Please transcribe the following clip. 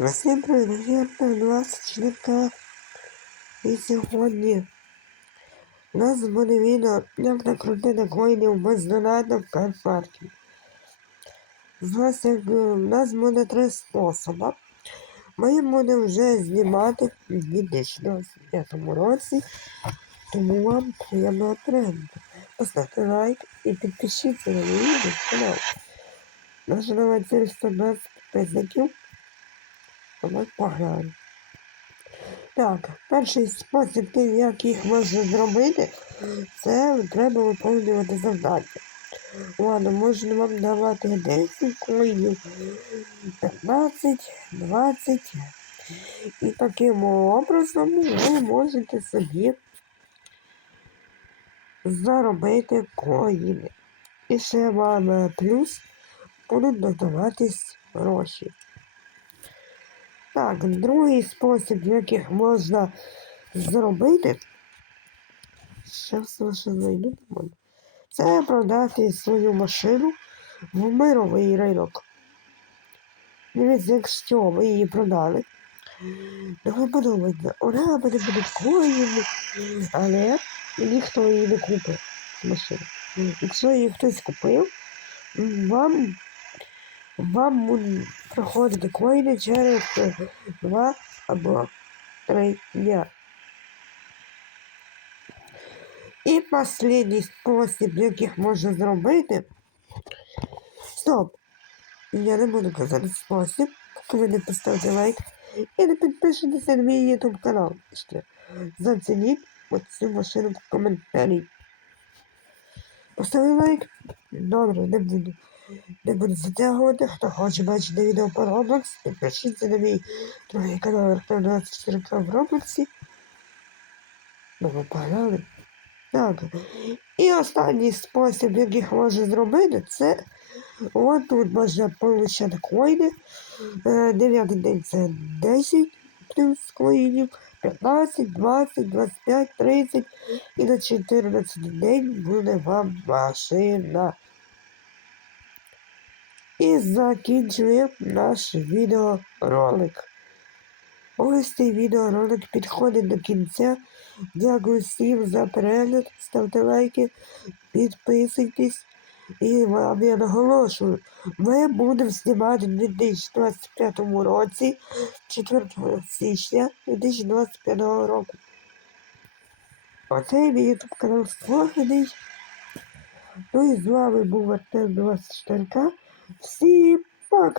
Всім привіт, 24 І сьогодні у нас буде відео, як накрутити коїнів без донату в Карпарті. У нас, е, у нас буде три способи. Ми будемо вже знімати в 2025 році, тому вам приємного перегляду. Поставте лайк і підпишіться на мій канал. Наша нова ціль 120 підписників. Давай погнали. Так, перший спосіб, як їх можна зробити, це треба виконувати завдання. Ладно, можна вам давати 10 коїнів, 15, 20. І таким образом ви можете собі заробити коїни. І ще вам е, плюс будуть додаватись гроші. Так, другий спосіб, яких можна зробити, ще все ще знайду не можу. Це продати свою машину в мировий ринок. Дивіться, якщо ви її продали, то ви подумаєте, ура, мене будуть коїни, але ніхто її не купить машину. Якщо її хтось купив, вам вам проходити коїни через е, два або три дня. І останній спосіб, яких можна зробити. Стоп! Я не буду казати спосіб, ви не поставите лайк і не підпишетеся на мій YouTube канал. Ще зацініть оцю машину в коментарі. Поставив лайк? Добре, не буду. Не буду затягувати. Хто хоче бачити відео по Roblox, підпишіться на мій другий канал РП24 в Роблоксі. Ну, ви погнали. Так. І останній спосіб, яких можна зробити, це от тут можна получати коїни. Е, Дев'ятий день це 10 плюс коїнів, 15, 20, 25, 30 і на 14 день буде вам машина. І закінчуємо наш відеоролик. Ось цей відеоролик підходить до кінця. Дякую всім за перегляд. Ставте лайки, підписуйтесь. І вам я наголошую, ми будемо знімати в 2025 році 4 січня 2025 року. Оцей мій ютуб канал створений. Ну і з вами був Артем 24К. Всім пока!